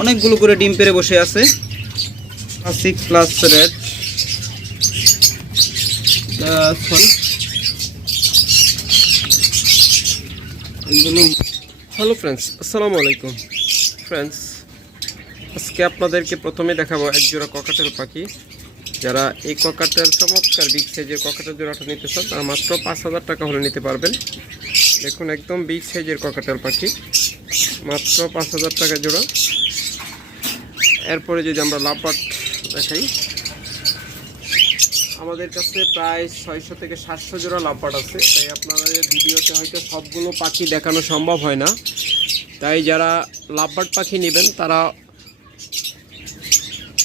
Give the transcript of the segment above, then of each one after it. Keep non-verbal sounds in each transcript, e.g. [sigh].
অনেকগুলো করে ডিম পেরে বসে আছে। প্লাস রেড হ্যালো ফ্রেন্ডস আসসালামু আলাইকুম। ফ্রেন্ডস আজকে আপনাদেরকে প্রথমে দেখাবো এক জোড়া ককাটেল পাখি। যারা এই ককাটেল চমৎকার বিগ সাইজের ককাটেল জোড়াটা নিতে চান, তারা মাত্র পাঁচ হাজার টাকা হলে নিতে পারবেন। দেখুন, একদম বিগ সাইজের ককাটেল পাখি। মাত্র পাঁচ হাজার টাকা জোড়া। এরপরে যদি আমরা লাভবাট দেখাই, আমাদের কাছে প্রায় ছয়শো থেকে সাতশো জোড়া লাভবাট আছে। তাই আপনাদের ভিডিওতে হয়তো সবগুলো পাখি দেখানো সম্ভব হয় না। তাই যারা লাভবাট পাখি নেবেন, তারা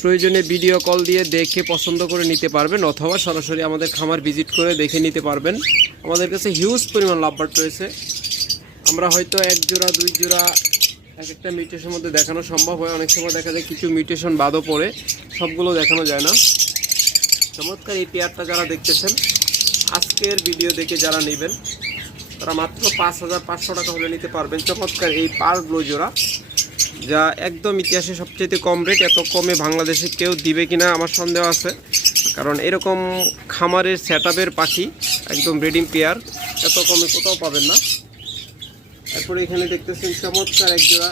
প্রয়োজনে ভিডিও কল দিয়ে দেখে পছন্দ করে নিতে পারবেন, অথবা সরাসরি আমাদের খামার ভিজিট করে দেখে নিতে পারবেন। আমাদের কাছে হিউজ পরিমাণ লাভবাট রয়েছে। আমরা হয়তো এক জোড়া, দুই জোড়া, এক একটা মিউটেশনের মধ্যে দেখানো সম্ভব হয়। অনেক সময় দেখা যায় কিছু মিউটেশন বাদও পড়ে, সবগুলো দেখানো যায় না। চমৎকার এই পেয়ারটা যারা দেখতেছেন, আজকের ভিডিও দেখে যারা নেবেন, তারা মাত্র পাঁচ হাজার পাঁচশো টাকা হলে নিতে পারবেন। চমৎকার এই পার ব্লো জোড়া, যা একদম ইতিহাসে সবচেয়ে কম রেট এত কমে বাংলাদেশে কেউ দিবে কিনা আমার সন্দেহ আছে। কারণ এরকম খামারের সেট পাখি, একদম ব্রিডিং পেয়ার এত কমে কোথাও পাবেন না। তারপরে এখানে দেখতেছেন চমৎকার এক জোড়া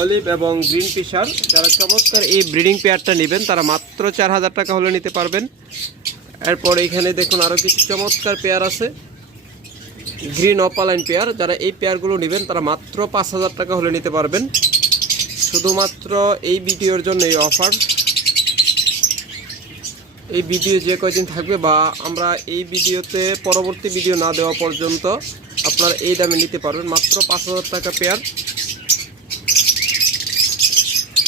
অলিভ এবং গ্রিন ফিশার। যারা চমৎকার এই ব্রিডিং পেয়ারটা নেবেন, তারা মাত্র চার হাজার টাকা হলে নিতে পারবেন। এরপর এখানে দেখুন আরও কিছু চমৎকার পেয়ার আছে। গ্রিন অপালাইন পেয়ার, যারা এই পেয়ারগুলো নেবেন, তারা মাত্র পাঁচ হাজার টাকা হলে নিতে পারবেন। শুধুমাত্র এই ভিডিওর জন্য এই অফার। এই ভিডিও যে কয়দিন থাকবে বা আমরা এই ভিডিওতে পরবর্তী ভিডিও না দেওয়া পর্যন্ত আপনারা এই দামে নিতে পারবেন মাত্র পাঁচ হাজার টাকা পেয়ার।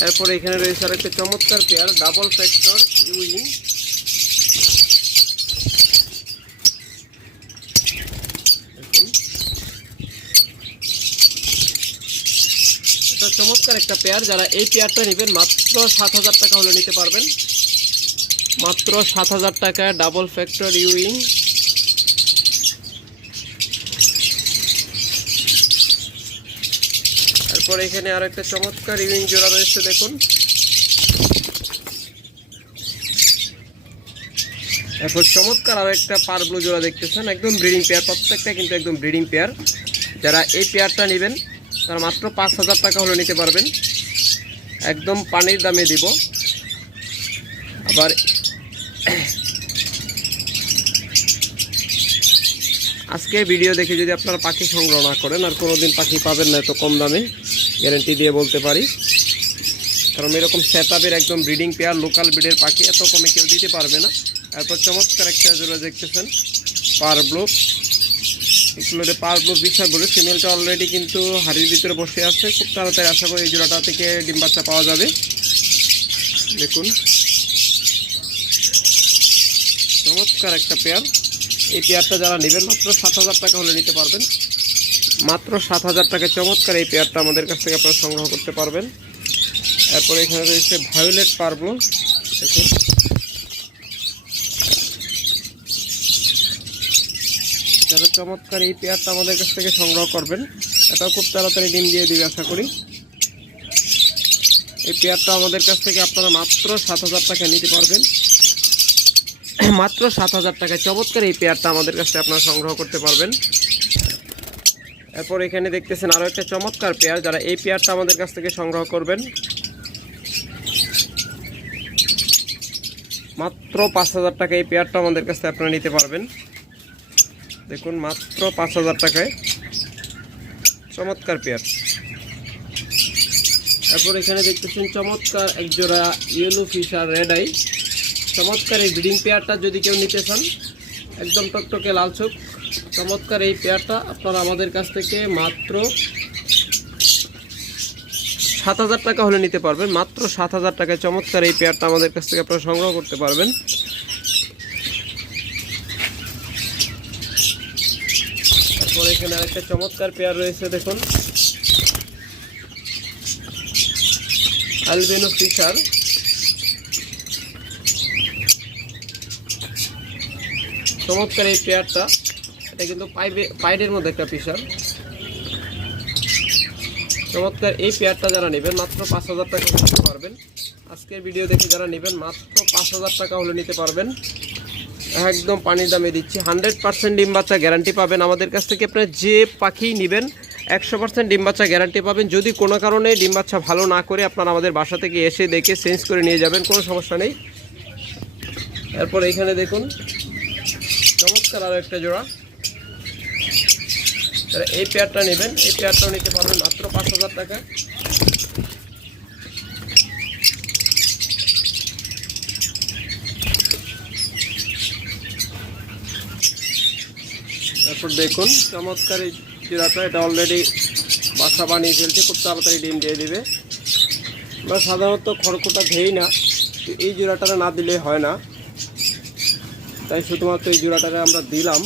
এরপর এখানে রয়েছে আরেকটা চমৎকার পেয়ার, ডাবল ফ্যাক্টর ইউইং চমৎকার একটা পেয়ার, যারা এই পেয়ারটা নেবেন মাত্র সাত হাজার টাকা হলে নিতে পারবেন। মাত্র সাত হাজার টাকা ডাবল ফ্যাক্টর ইউইং। তারপর এখানে আর একটা চমৎকার ইউইং জোড়া রয়েছে, দেখুন। এরপর চমৎকার আর একটা পার ব্লু জোড়া দেখতেছেন, একদম ব্রিডিং পেয়ার, প্রত্যেকটা কিন্তু একদম ব্রিডিং পেয়ার। যারা এই পেয়ারটা নেবেন, তারা মাত্র পাঁচ হাজার টাকা হলে নিতে পারবেন। একদম পানির দামে দিব। আবার আজকে ভিডিও দেখে যদি আপনারা পাখি সংগ্রহ না করেন, আর কোনো দিন পাখি পাবেন না এত কম দামে গ্যারেন্টি দিয়ে বলতে পারি। কারণ এরকম সেট একদম ব্রিডিং পেয়ার লোকাল ব্রিডের পাখি এত কমে কেউ দিতে পারবে না। তারপর চমৎকার একটা জোড়া দেখতেছেন, পার ব্লক এগুলোতে পার ব্লক বিশাল বলে ফিমেলটা অলরেডি কিন্তু হাড়ির ভিতরে বসে আছে। খুব তাড়াতাড়ি আশা করি এই জোড়াটা থেকে ডিম বাচ্চা পাওয়া যাবে। দেখুন। চমৎকার একটা পেয়ার। এই পেয়ারটা যারা নেবেন, মাত্র সাত হাজার টাকা হলে নিতে পারবেন। মাত্র সাত হাজার টাকায় চমৎকার এই পেয়ারটা আমাদের কাছ থেকে আপনারা সংগ্রহ করতে পারবেন। এরপরে এখানে রয়েছে ভায়োলেট পারব। দেখুন। যারা চমৎকার এই পেয়ারটা আমাদের কাছ থেকে সংগ্রহ করবেন, এটাও খুব তাড়াতাড়ি ডিম দিয়ে দিবে, আশা করি। এই পেয়ারটা আমাদের কাছ থেকে আপনারা মাত্র সাত হাজার টাকা নিতে পারবেন। [coughs] মাত্র সাত হাজার টাকায়। চমৎকার এই পেয়ারটা আমাদের কাছে আপনারা সংগ্রহ করতে পারবেন। এরপর এখানে দেখতেছেন আরও একটা চমৎকার পেয়ার, যারা এই পেয়ারটা আমাদের কাছ থেকে সংগ্রহ করবেন। মাত্র পাঁচ হাজার টাকা এই পেয়ারটা আমাদের কাছে আপনারা নিতে পারবেন। দেখুন, মাত্র পাঁচ হাজার টাকায়। চমৎকার পেয়ার। তারপর এখানে দেখতেছেন চমৎকার একজোড়া ইয়েলো ফিশ আর রেড আই চমৎকার এই ব্রিডিং পেয়ারটা যদি কেউ নিতে চান, একদম টকটকে লাল চোখ, চমৎকার এই পেয়ারটা আপনারা আমাদের কাছ থেকে মাত্র সাত হাজার টাকা হলে নিতে পারবেন, মাত্র সাত হাজার টাকায় চমৎকার এই পেয়ারটা আমাদের কাছ থেকে আপনারা সংগ্রহ করতে পারবেন। তারপর এখানে আরেকটা চমৎকার পেয়ার রয়েছে, দেখুন। আলবেনো ফিশার চমৎকার এই পেয়ারটা। এটা কিন্তু পাইডের মধ্যে একটা ফিশার চমৎকার এই পেয়ারটা যারা নেবেন, মাত্র পাঁচ হাজার টাকা নিতে পারবেন। আজকের ভিডিও দেখে যারা নেবেন, মাত্র পাঁচ হাজার টাকা হলে নিতে পারবেন। একদম পানির দামে দিচ্ছি। হান্ড্রেড পার্সেন্ট ডিম বাচ্চা গ্যারান্টি পাবেন আমাদের কাছ থেকে। আপনার যে পাখি নেবেন, একশো পার্সেন্ট ডিম বাচ্চা গ্যারান্টি পাবেন। যদি কোনো কারণে ডিম বাচ্চা ভালো না করে আপনারা আমাদের বাসা থেকে এসে দেখে চেঞ্জ করে নিয়ে যাবেন, কোনো সমস্যা নেই। এরপর এইখানে দেখুন আরও একটা জোড়া। তাহলে এই পেয়ারটা নেবেন। এই পেয়ারটাও নিতে পারবেন মাত্র পাঁচ হাজার টাকা। তারপর দেখুন, চমৎকার এই জিরাটা এটা অলরেডি বাসা বানিয়ে ফেলছে, খুব তাড়াতাড়ি ডিম দিয়ে দিবে। আমরা সাধারণত খড়কুটা ধেই না এই জোড়াটা না দিলে হয় না। তাই শুধুমাত্র এই জোড়াটাকে আমরা দিলাম।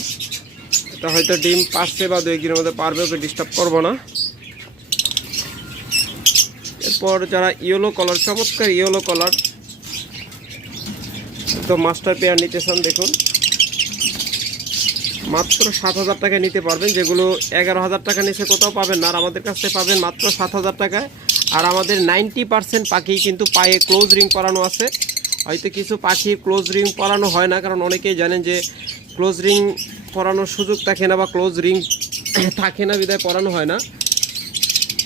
এটা হয়তো ডিম পারছে বা দু একদিনের মধ্যে পারবে, ওকে ডিস্টার্ব করব না। এরপর যারা ইয়েলো কালার চমৎকার ইয়েলো কালার একদম মাস্টার পেয়ার নিতে চান দেখুন। মাত্র সাত হাজার টাকায় নিতে পারবেন, যেগুলো এগারো হাজার টাকা নিচে কোথাও পাবেন না, আর আমাদের কাছ থেকে পাবেন মাত্র সাত হাজার টাকায়। আর আমাদের নাইনটি পার্সেন্ট পাখি কিন্তু পায়ে ক্লোজ রিং পরানো আছে। হয়তো কিছু পাখি ক্লোজ রিং পরানো হয় না, কারণ অনেকেই জানেন যে ক্লোজ রিং পরানোর সুযোগ থাকে না বা ক্লোজ রিং [coughs] থাকে না, বিদায় পরানো হয় না।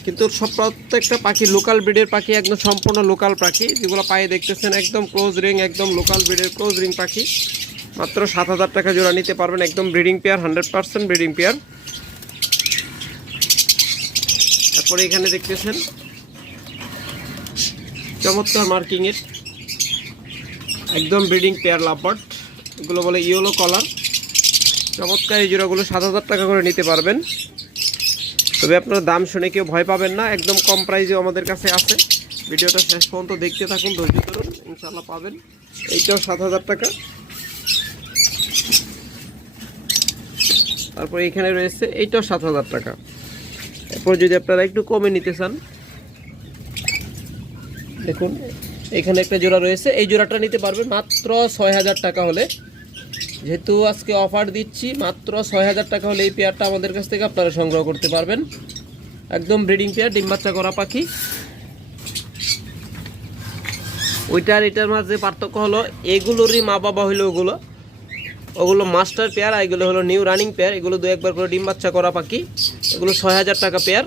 কিন্তু সব প্রত্যেকটা পাখি লোকাল ব্রিডের পাখি, একদম সম্পূর্ণ লোকাল পাখি, যেগুলো পায়ে দেখতেছেন, একদম ক্লোজ রিং একদম লোকাল ব্রিডের ক্লোজ রিং পাখি। মাত্র সাত হাজার টাকা জোড়া নিতে পারবেন, একদম breeding pair hundred percent breeding pair তারপরে এখানে দেখতেছেন, চমৎকার মার্কিংয়ের একদম ব্রিডিং পেয়ার লাভবার্ড এগুলো বলে ইয়েলো কলার চমৎকার এই জোড়াগুলো সাত হাজার টাকা করে নিতে পারবেন। তবে আপনার দাম শুনে কেউ ভয় পাবেন না, একদম কম প্রাইসেও আমাদের কাছে আছে। ভিডিওটা শেষ পর্যন্ত দেখতে থাকুন, ধৈর্য ধরুন ইনশাল্লাহ পাবেন। এইটাও সাত হাজার টাকা। তারপর এখানে রয়েছে, এইটাও সাত হাজার টাকা। এরপর যদি আপনারা একটু কমে নিতে চান, দেখুন এখানে একটা জোড়া রয়েছে। এই জোড়াটা নিতে পারবেন মাত্র ছয় হাজার টাকা হলে। যেহেতু আজকে অফার দিচ্ছি, মাত্র ছয় হাজার টাকা হলে এই পেয়ারটা আমাদের কাছ থেকে আপনারা সংগ্রহ করতে পারবেন। একদম ব্রিডিং পেয়ার ডিম বাচ্চা করা পাখি। ওইটার, এটার মাঝে পার্থক্য হলো, এগুলোরই মা বাবা হইল ওগুলো। ওগুলো মাস্টার পেয়ার আর এগুলো হলো নিউ রানিং পেয়ার এগুলো দু একবার করে ডিম বাচ্চা করা পাখি। এগুলো ছয় হাজার টাকা পেয়ার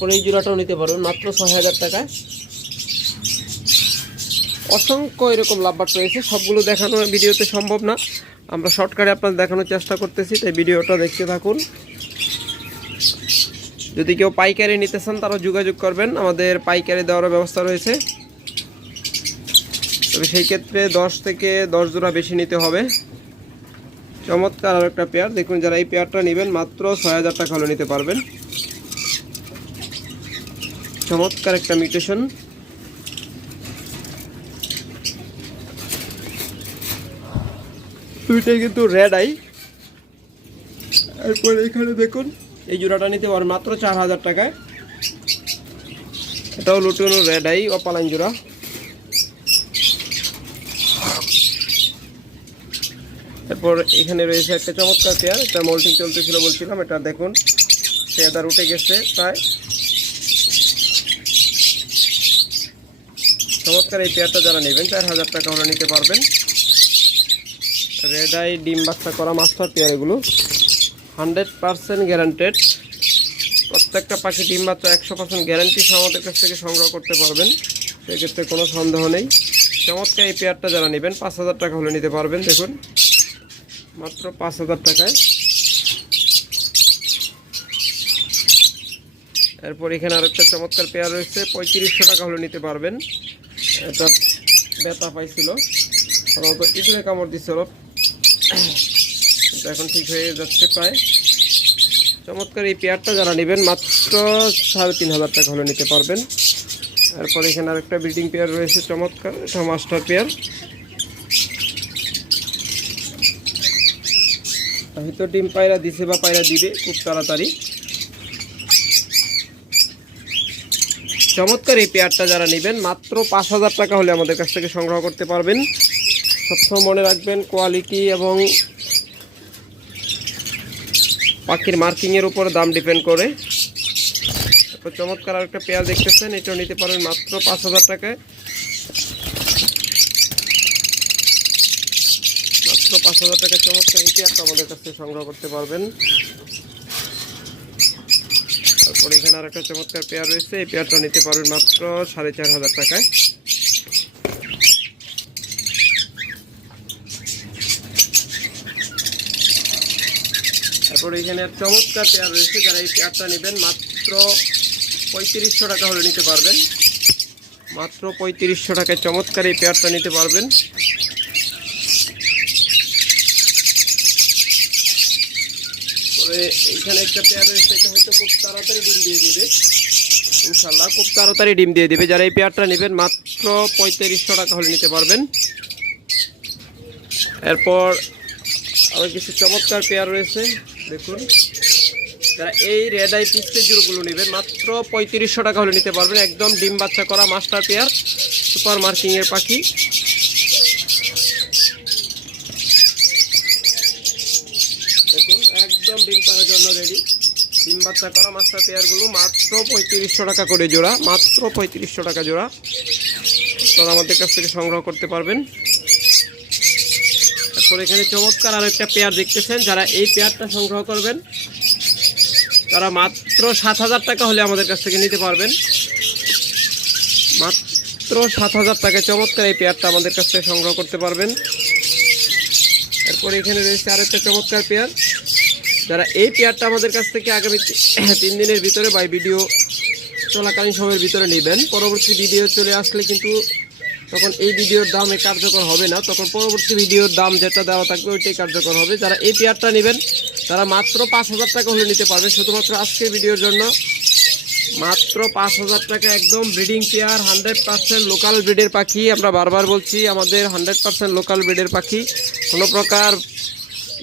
তারপরে এই জোড়াটাও নিতে পারবেন মাত্র ছয় হাজার টাকায়। অসংখ্য এরকম লাভবাট রয়েছে, সবগুলো দেখানো ভিডিওতে সম্ভব না। আমরা শর্টকাটে আপনার দেখানোর চেষ্টা করতেছি, তাই ভিডিওটা দেখতে থাকুন। যদি কেউ পাইকারি নিতে চান তারা যোগাযোগ করবেন। আমাদের পাইকারি দেওয়ার ব্যবস্থা রয়েছে। তবে সেই ক্ষেত্রে দশ থেকে দশ জোড়া বেশি নিতে হবে। চমৎকার আর একটা পেয়ার দেখুন যারা এই পেয়ারটা নেবেন, মাত্র ছয় হাজার টাকা হলে নিতে পারবেন। চমৎকার একটা মিউটেশন। দুইটাই কিন্তু রেড আই এরপর এখানে দেখুন, এই জোড়াটা নিতে পারেন মাত্র চার হাজার টাকায়। এটাও লুটুনো রেড আই অপালাইন জোড়া। এরপর এখানে রয়েছে একটা চমৎকার চেয়ার এটা মোল্টিং চলতেছিল বলছিলাম, এটা দেখুন। পেয়ারটা উঠে গেছে প্রায়। চমৎকার এই পেয়ারটা যারা নেবেন, চার হাজার টাকা হলে নিতে পারবেন। রেড আই ডিম বাচ্চা করা মাস্টার পেয়ার এগুলো। হান্ড্রেড পারসেন্ট গ্যারান্টেড প্রত্যেকটা পাখি ডিম বাচ্চা একশো পার্সেন্ট গ্যারান্টি আমাদের কাছ থেকে সংগ্রহ করতে পারবেন। সেক্ষেত্রে কোনো সন্দেহ নেই। চমৎকার এই পেয়ারটা যারা নেবেন, পাঁচ হাজার টাকা হলে নিতে পারবেন, দেখুন। মাত্র পাঁচ হাজার টাকায়। এরপর এখানে আরেকটা চমৎকার পেয়ার রয়েছে, পঁয়ত্রিশশো টাকা হলে নিতে পারবেন। এটা ব্যথা পাইছিল। সাধারণত ইঁদুরে কামড় দিছিল এখন ঠিক হয়ে যাচ্ছে প্রায়। চমৎকার এই পেয়ারটা যারা নেবেন, মাত্র সাড়ে তিন হাজার টাকা হলে নিতে পারবেন। এরপর এখানে আরেকটা ব্রিডিং পেয়ার রয়েছে, চমৎকার। এটা মাস্টার পেয়ার। হয়তো ডিম পায়রা দিছে বা পায়রা দিবে, খুব তাড়াতাড়ি। চমৎকার এই পেয়ারটা যারা নেবেন, মাত্র পাঁচ হাজার টাকা হলে আমাদের কাছ থেকে সংগ্রহ করতে পারবেন। সবসময় মনে রাখবেন কোয়ালিটি এবং পাখির মার্কিংয়ের উপর দাম ডিপেন্ড করে। তারপর চমৎকার আরেকটা পেয়ার দেখতেছেন, এটাও নিতে পারেন মাত্র পাঁচ হাজার টাকায়। মাত্র পাঁচ হাজার টাকা চমৎকার এই পেয়ারটা আমাদের কাছ থেকে সংগ্রহ করতে পারবেন। তারপরে এখানে আর একটা চমৎকার পেয়ার রয়েছে। এই পেয়ারটা নিতে পারবেন মাত্র সাড়ে চার হাজার টাকায়। তারপরে এখানে চমৎকার পেয়ার রয়েছে। যারা এই পেয়ারটা নেবেন মাত্র পঁয়ত্রিশশো টাকা হলে নিতে পারবেন। মাত্র পঁয়ত্রিশশো টাকায় চমৎকার এই পেয়ারটা নিতে পারবেন পরে এইখানে একটা পেয়ার রয়েছে, এটা হয়তো খুব তাড়াতাড়ি ডিম দিয়ে দিবে। ইনশাল্লাহ খুব তাড়াতাড়ি ডিম দিয়ে দিবে। যারা এই পেয়ারটা নেবেন, মাত্র পঁয়ত্রিশশো টাকা হলে নিতে পারবেন। এরপর আরও কিছু চমৎকার পেয়ার রয়েছে, দেখুন। যারা এই রেড আই জুড়োগুলো নেবেন, মাত্র পঁয়ত্রিশশো টাকা হলে নিতে পারবেন। একদম ডিম বাচ্চা করা মাস্টার পেয়ার সুপার মার্কিংয়ের পাখি দেখুন একদম ডিম পাড়ার জন্য রেডি ডিম বাচ্চা করা, মাস্টার পেয়ারগুলো মাত্র পঁয়ত্রিশশো টাকা করে জোড়া, মাত্র পঁয়ত্রিশশো টাকা জোড়া। আপনারা আমাদের কাছ থেকে সংগ্রহ করতে পারবেন। তারপর এখানে চমৎকার আর একটা পেয়ার দেখতেছেন, যারা এই পেয়ারটা সংগ্রহ করবেন, তারা মাত্র সাত হাজার টাকা হলে আমাদের কাছ থেকে নিতে পারবেন। মাত্র সাত হাজার টাকায় চমৎকার এই পেয়ারটা আমাদের কাছ থেকে সংগ্রহ করতে পারবেন। এরপর এখানে রয়েছে আরেকটা চমৎকার পেয়ার। যারা এই পেয়ারটা আমাদের কাছ থেকে আগামী তিন দিনের ভিতরে বা এই ভিডিও চলাকালীন সময়ের ভিতরে নেবেন। পরবর্তী ভিডিও চলে আসলে কিন্তু তখন এই ভিডিওর দাম কার্যকর হবে না। তখন পরবর্তী ভিডিওর দাম যেটা দেওয়া থাকবে, ওইটাই কার্যকর হবে। যারা এই পেয়ারটা নেবেন, তারা মাত্র পাঁচ হাজার টাকা হলে নিতে পারবে। শুধুমাত্র আজকের ভিডিওর জন্য মাত্র পাঁচ হাজার টাকা একদম breeding pair hundred percent local ব্রিডের পাখি। আমরা বারবার বলছি, আমাদের হান্ড্রেড পার্সেন্ট লোকাল ব্রিডের পাখি। কোনো প্রকার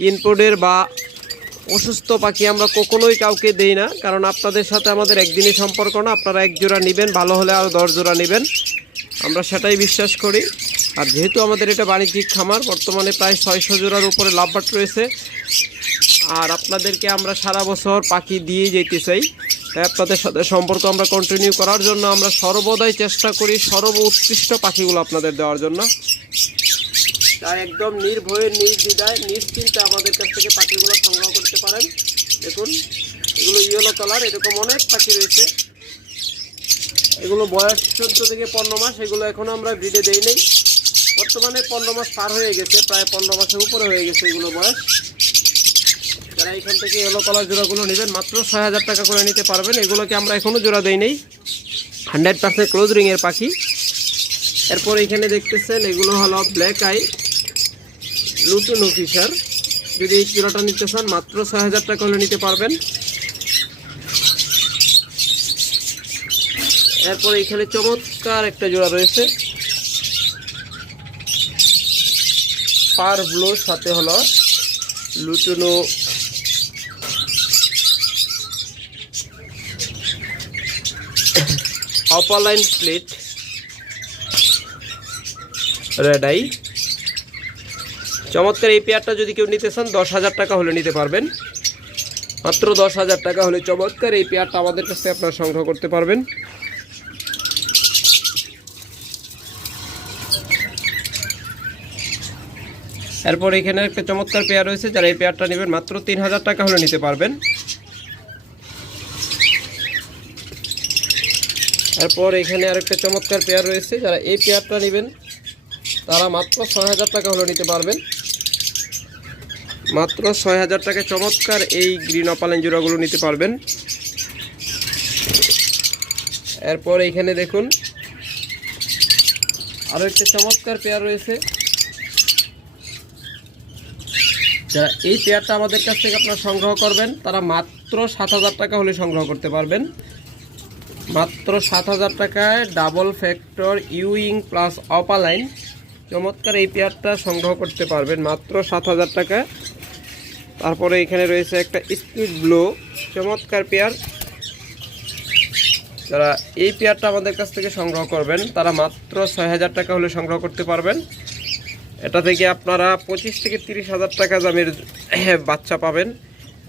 ইনপুটের বা অসুস্থ পাখি আমরা কখনোই কাউকে দেই না, কারণ আপনাদের সাথে আমাদের একদিনই সম্পর্ক না, আপনারা এক জোড়া নেবেন, ভালো হলে আরও দশ জোড়া নেবেন। আমরা সেটাই বিশ্বাস করি। আর যেহেতু আমাদের এটা বাণিজ্যিক খামার, বর্তমানে প্রায় ছয়শো জোড়ার উপরে লাভবাট রয়েছে। আর আপনাদেরকে আমরা সারা বছর পাখি দিয়ে যেতে চাই। তাই আপনাদের সাথে সম্পর্ক আমরা কন্টিনিউ করার জন্য আমরা সর্বদাই চেষ্টা করি সর্ব উৎকৃষ্ট পাখিগুলো আপনাদের দেওয়ার জন্য। তাই একদম নির্ভয়ে, নির্দ্বিধায়, নিশ্চিন্তে আমাদের কাছ থেকে পাখিগুলো সংগ্রহ করতে পারেন। দেখুন, এগুলো ইয়েলো কালার, এরকম অনেক পাখি রয়েছে। এগুলো বয়স চোদ্দ থেকে পনেরো মাস, এগুলো এখনও আমরা ব্রিডে দেই নেই। বর্তমানে পনেরো মাস পার হয়ে গেছে, প্রায় পনেরো মাসের উপরে হয়ে গেছে এগুলো বয়স। যারা এখান থেকে ইয়েলো কালার জোড়াগুলো নেবেন, মাত্র ছয় হাজার টাকা করে নিতে পারবেন। এগুলোকে আমরা এখনও জোড়া দেই নেই। হান্ড্রেড পার্সেন্ট ক্লোজ রিংয়ের পাখি। এরপর এখানে দেখতেছেন, এগুলো হলো ব্ল্যাক আই লুটুন অফিসার যদি এই জোড়াটা নিতে চান, মাত্র ছয় হাজার টাকা হলে নিতে পারবেন। এরপর এখানে চমৎকার একটা জোড়া রয়েছে। পার ব্লোর সাথে হলো লুটুনো অপালাইন প্লেট রেড আই চমৎকার এই পেয়ারটা যদি কেউ নিতে চান, দশ হাজার টাকা হলে নিতে পারবেন। মাত্র দশ হাজার টাকা হলে চমৎকার এই পেয়ারটা আমাদের কাছে আপনারা সংগ্রহ করতে পারবেন। এরপর এখানে একটা চমৎকার পেয়ার রয়েছে, যারা এই পেয়ারটা নেবেন, মাত্র তিন হাজার টাকা হলে নিতে পারবেন। এরপর এখানে আরেকটা চমৎকার পেয়ার রয়েছে, যারা এই পেয়ারটা নেবেন, তারা মাত্র ছয় হাজার টাকা হলে নিতে পারবেন। মাত্র ছয় হাজার টাকায় চমৎকার এই গ্রিন অপালেন জোড়াগুলো নিতে পারবেন। এরপর এইখানে দেখুন আরও একটা চমৎকার পেয়ার রয়েছে। যারা এই পেয়ারটা আমাদের কাছ থেকে আপনারা সংগ্রহ করবেন, তারা মাত্র সাত হাজার টাকা হলে সংগ্রহ করতে পারবেন। মাত্র সাত হাজার টাকায় double factor wing plus opaline চমৎকার এই পেয়ারটা সংগ্রহ করতে পারবেন, মাত্র সাত হাজার টাকা তারপরে এখানে রয়েছে একটা স্পিড ব্লো, চমৎকার পেয়ার। যারা এই পেয়ারটা আমাদের কাছ থেকে সংগ্রহ করবেন, তারা মাত্র ছয় হাজার টাকা হলে সংগ্রহ করতে পারবেন। এটা থেকে আপনারা পঁচিশ থেকে তিরিশ হাজার টাকা দামের বাচ্চা পাবেন।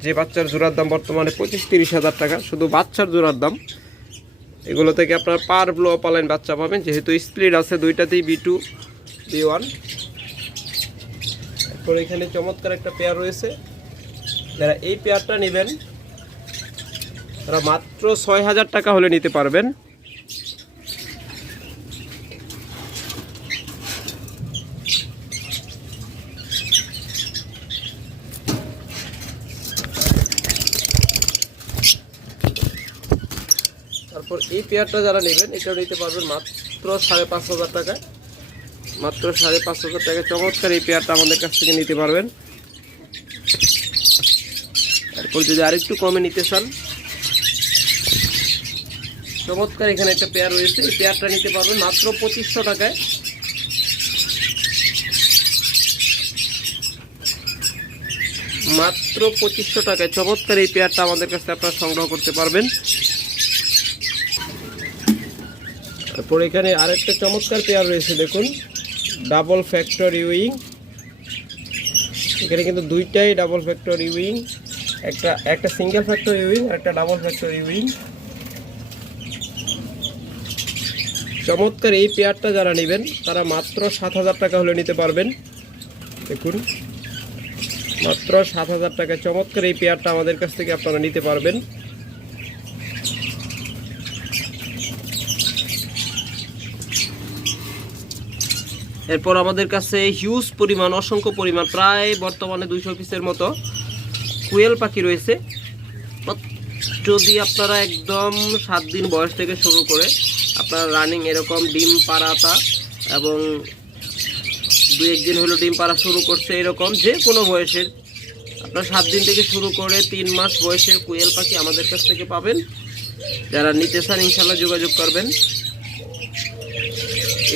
যে বাচ্চার জোড়ার দাম বর্তমানে পঁচিশ তিরিশ হাজার টাকা, শুধু বাচ্চার জোড়ার দাম। এগুলো থেকে আপনারা পার ব্লো পালাইন বাচ্চা পাবেন, যেহেতু স্প্লিট আছে, দুইটাতেই বি টু, বি ওয়ান। এখানে চমৎকার একটা পেয়ার রয়েছে। যারা এই পেয়ারটা নেবেন, তারা মাত্র ছয় হাজার টাকা হলে নিতে পারবেন। তারপর এই পেয়ারটা যারা নেবেন এটা নিতে পারবেন মাত্র সাড়ে পাঁচ হাজার টাকা মাত্র সাড়ে পাঁচ হাজার টাকা চমৎকার এই পেয়ারটা আমাদের কাছ থেকে নিতে পারবেন। তারপর যদি আরেকটু কমে নিতে চান। চমৎকার এখানে একটা পেয়ার রয়েছে। এই পেয়ারটা নিতে পারবেন মাত্র পঁচিশশো টাকায়। মাত্র পঁচিশশো টাকায়। চমৎকার এই পেয়ারটা আমাদের কাছে আপনারা সংগ্রহ করতে পারবেন। তারপর এখানে আরেকটা চমৎকার পেয়ার রয়েছে, দেখুন। ডাবল ফ্যাক্টর ইউইং এখানে কিন্তু দুইটাই ডাবল ফ্যাক্টর ইউইং একটা একটা সিঙ্গেল ফ্যাক্টর আর একটা ডাবল ফ্যাক্টর ইউইং চমৎকার এই পেয়ারটা যারা নেবেন, তারা মাত্র সাত হাজার টাকা হলে নিতে পারবেন। দেখুন, মাত্র সাত হাজার টাকা চমৎকার এই পেয়ারটা আমাদের কাছ থেকে আপনারা নিতে পারবেন। এরপর আমাদের কাছে হিউজ পরিমাণ, অসংখ্য পরিমাণ, প্রায় বর্তমানে দুইশো পিসের মতো। কুয়েল পাখি রয়েছে। যদি আপনারা একদম সাত দিন বয়স থেকে শুরু করে আপনারা রানিং এরকম ডিম পাড়াতা এবং দু একদিন হলো ডিম পাড়া শুরু করছে এরকম যে কোনো বয়সের, আপনারা সাত দিন থেকে শুরু করে তিন মাস বয়সের কুয়েল পাখি আমাদের কাছ থেকে পাবেন। যারা নিতে চান ইনশাল্লাহ যোগাযোগ করবেন।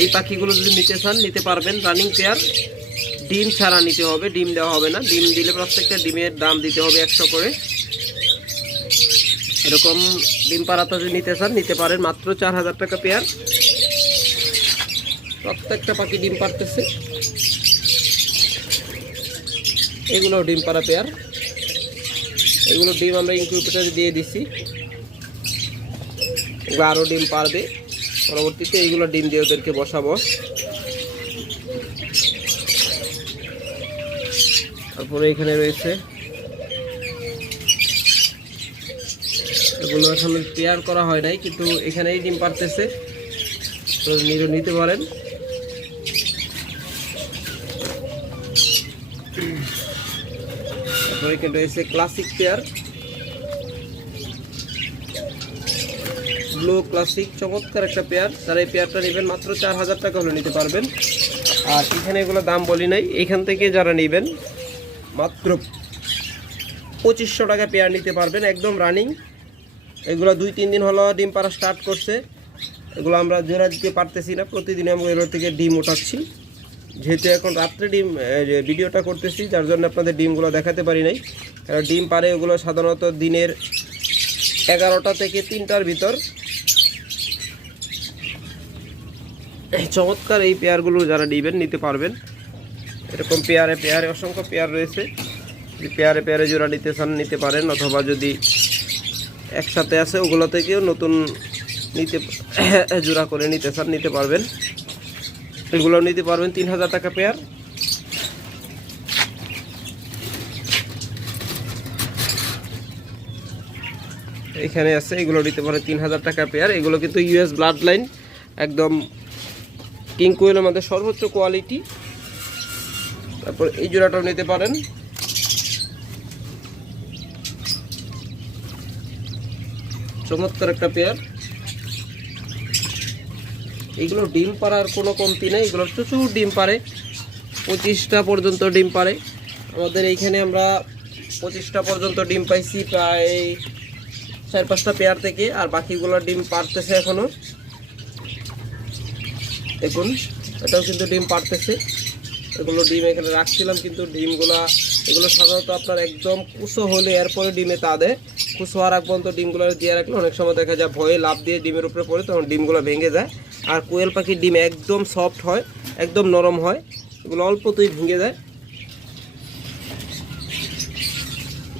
এই পাখিগুলো যদি নিতে চান, নিতে পারবেন রানিং পেয়ার ডিম ছাড়া নিতে হবে, ডিম দেওয়া হবে না। ডিম দিলে প্রত্যেকটা ডিমের দাম দিতে হবে একশো করে। এরকম ডিম পাড়াতে যদি নিতে চান, নিতে পারেন মাত্র চার হাজার টাকা পেয়ার। প্রত্যেকটা পাখি ডিম পারতেছে এগুলো ডিম পাড়া পেয়ার। এগুলো ডিম আমরা ইনকিউবেটারে দিয়ে দিছি। আরও ডিম পারবে পরবর্তীতে এইগুলো ডিম দিয়ে ওদেরকে বসাবো। তারপরে এখানে রয়েছে। এগুলো এখন পেয়ার করা হয় নাই, কিন্তু এখানেই ডিম পারতেছে তো নিতে নিতে পারেন। তারপরে এখানে রয়েছে ক্লাসিক পেয়ার। ব্লু ক্লাসিক চমৎকার একটা পেয়ার। তারা এই পেয়ারটা নেবেন মাত্র চার হাজার টাকা হলে নিতে পারবেন। আর এখানে এগুলো দাম বলি নাই, এখান থেকে যারা নেবেন মাত্র পঁচিশশো টাকা পেয়ার নিতে পারবেন, একদম রানিং এগুলো দুই, তিন দিন হলো ডিম পাড়া স্টার্ট করছে। এগুলো আমরা জোড়া দিতে পারতেছি না, প্রতিদিন আমরা এগুলো থেকে ডিম ওঠাচ্ছি। যেহেতু এখন রাত্রে ডিম ভিডিওটা করতেছি, যার জন্য আপনাদের ডিমগুলো দেখাতে পারি নাই। কারণ ডিম পারে ওগুলো সাধারণত দিনের এগারোটা থেকে তিনটার ভিতর। চমৎকার এই পেয়ারগুলো যারা নেবেন, নিতে পারবেন। এরকম পেয়ারে পেয়ারে অসংখ্য পেয়ার রয়েছে। যদি পেয়ারে পেয়ারে জোড়া নিতে চান, নিতে পারেন, অথবা যদি একসাথে আছে, ওগুলো থেকেও নতুন নিতে [clears throat] জোড়া করে নিতে চান, নিতে পারবেন। এগুলো নিতে পারবেন তিন হাজার টাকা পেয়ার। এখানে আছে, এগুলো নিতে পারে তিন হাজার টাকা পেয়ার। এগুলো কিন্তু ইউএস ব্লাড লাইন একদম কিং মধ্যে সর্বোচ্চ কোয়ালিটি তারপর এই জোড়াটাও নিতে পারেন। চমৎকার একটা পেয়ার এগুলো ডিম পাড়ার কোনো কমতি নেই, এগুলো প্রচুর ডিম পারে পঁচিশটা পর্যন্ত ডিম পারে আমাদের এইখানে আমরা পঁচিশটা পর্যন্ত ডিম পাইছি প্রায় চার পাঁচটা পেয়ার থেকে, আর বাকিগুলো ডিম পারতেছে এখনও। দেখুন, এটাও কিন্তু ডিম পারতেছে এগুলো ডিম এখানে রাখছিলাম, কিন্তু ডিমগুলা, এগুলো সাধারণত আপনার একদম কুসো হলে এরপরে ডিমে তা দেয়। কুসো হওয়ার আগ পর্যন্ত ডিমগুলো দিয়ে রাখলে অনেক সময় দেখা যায় ভয়ে লাভ দিয়ে ডিমের উপরে পড়ে, তখন ডিমগুলো ভেঙে যায়। আর কোয়েল পাখির ডিম একদম সফট হয়, একদম নরম হয়, এগুলো অল্পতেই ভেঙে যায়।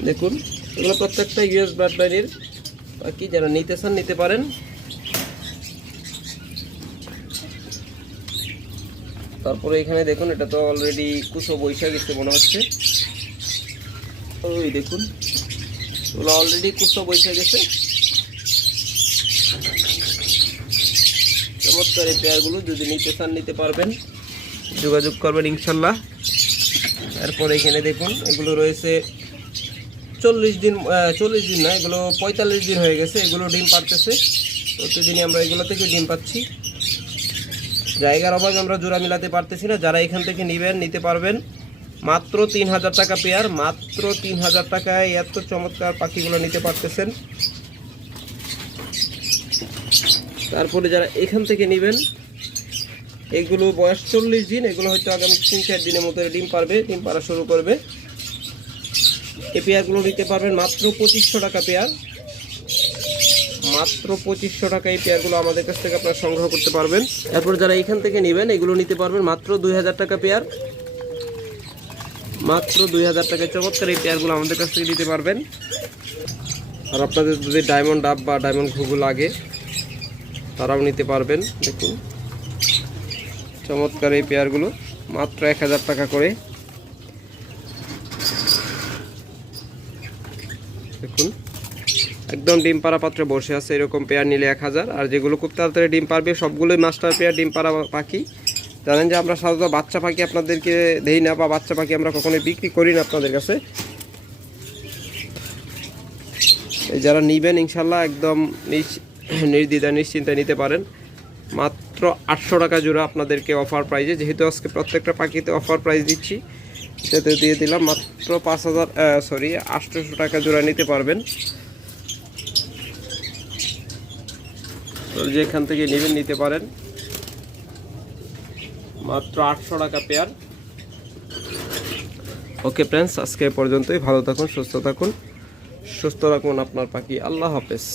দেখুন, এগুলো প্রত্যেকটা ইউএস ব্লাড পাখি যারা নিতে চান, নিতে পারেন। তারপরে এখানে দেখুন, এটা তো অলরেডি কুচো বৈশাখ গেছে মনে হচ্ছে। ওই দেখুন, এগুলো অলরেডি কুচো বৈশাখ গেছে চমৎকার এই পেয়ারগুলো, যদি নিতে চান নিতে পারবেন। যোগাযোগ করবেন ইনশাল্লাহ। তারপরে এখানে দেখুন, এগুলো রয়েছে চল্লিশ দিন চল্লিশ দিন না, এগুলো পঁয়তাল্লিশ দিন হয়ে গেছে, এগুলো ডিম পারতেছে প্রতিদিনই আমরা এগুলো থেকে ডিম পাচ্ছি। জায়গার অভাবে আমরা জোড়া মিলাতে পারতেছি না। যারা এখান থেকে নেবেন, নিতে পারবেন। মাত্র তিন হাজার টাকা পেয়ার, মাত্র তিন হাজার টাকায় এত চমৎকার পাখিগুলো নিতে পারতেছেন। তারপরে যারা এখান থেকে নেবেন, এগুলো বয়স চল্লিশ দিন, এগুলো হয়তো আগামী তিন চার দিনের মতো ডিম পারবে, ডিম পাড়া শুরু করবে। এ পেয়ারগুলো নিতে পারবেন মাত্র পঁচিশশো টাকা পেয়ার। মাত্র পঁচিশশো টাকা এই পেয়ারগুলো আমাদের কাছ থেকে আপনারা সংগ্রহ করতে পারবেন। এরপর যারা এখান থেকে নেবেন, এগুলো নিতে পারবেন মাত্র দুই হাজার টাকা পেয়ার। মাত্র দুই হাজার টাকায় চমৎকার এই পেয়ারগুলো আমাদের কাছ থেকে নিতে পারবেন। আর আপনাদের যদি ডায়মন্ড ডাব বা ডায়মন্ড ঘুঘু লাগে, তারাও নিতে পারবেন। দেখুন, চমৎকার এই পেয়ারগুলো, মাত্র এক হাজার টাকা করে। দেখুন একদম ডিম পাড়া পাত্রে বসে আছে, এরকম পেয়ার নিলে এক হাজার। আর যেগুলো খুব তাড়াতাড়ি ডিম পারবে, সবগুলোই মাস্টার পেয়ার, ডিম পাড়া পাখি। জানেন যে আমরা সাধারণত বাচ্চা পাখি আপনাদেরকে দেই না, বা বাচ্চা পাখি আমরা কখনোই বিক্রি করি না আপনাদের কাছে। যারা নিবেন, ইনশাল্লাহ একদম নির্দ্বিধা নিশ্চিন্তায় নিতে পারেন। মাত্র আটশো টাকা জোড়া আপনাদেরকে অফার প্রাইজে যেহেতু আজকে প্রত্যেকটা পাখিতে অফার প্রাইজ দিচ্ছি সেতে দিয়ে দিলাম। মাত্র পাঁচ হাজার সরি আটশোশো টাকা জোড়া নিতে পারবেন। যেখান থেকে নেবেন, নিতে পারেন। মাত্র আটশো টাকা পেয়ার। ওকে ফ্রেন্ডস আজকে পর্যন্তই। ভালো থাকুন, সুস্থ থাকুন। সুস্থ রাখুন আপনার পাখি। আল্লাহ হাফেজ।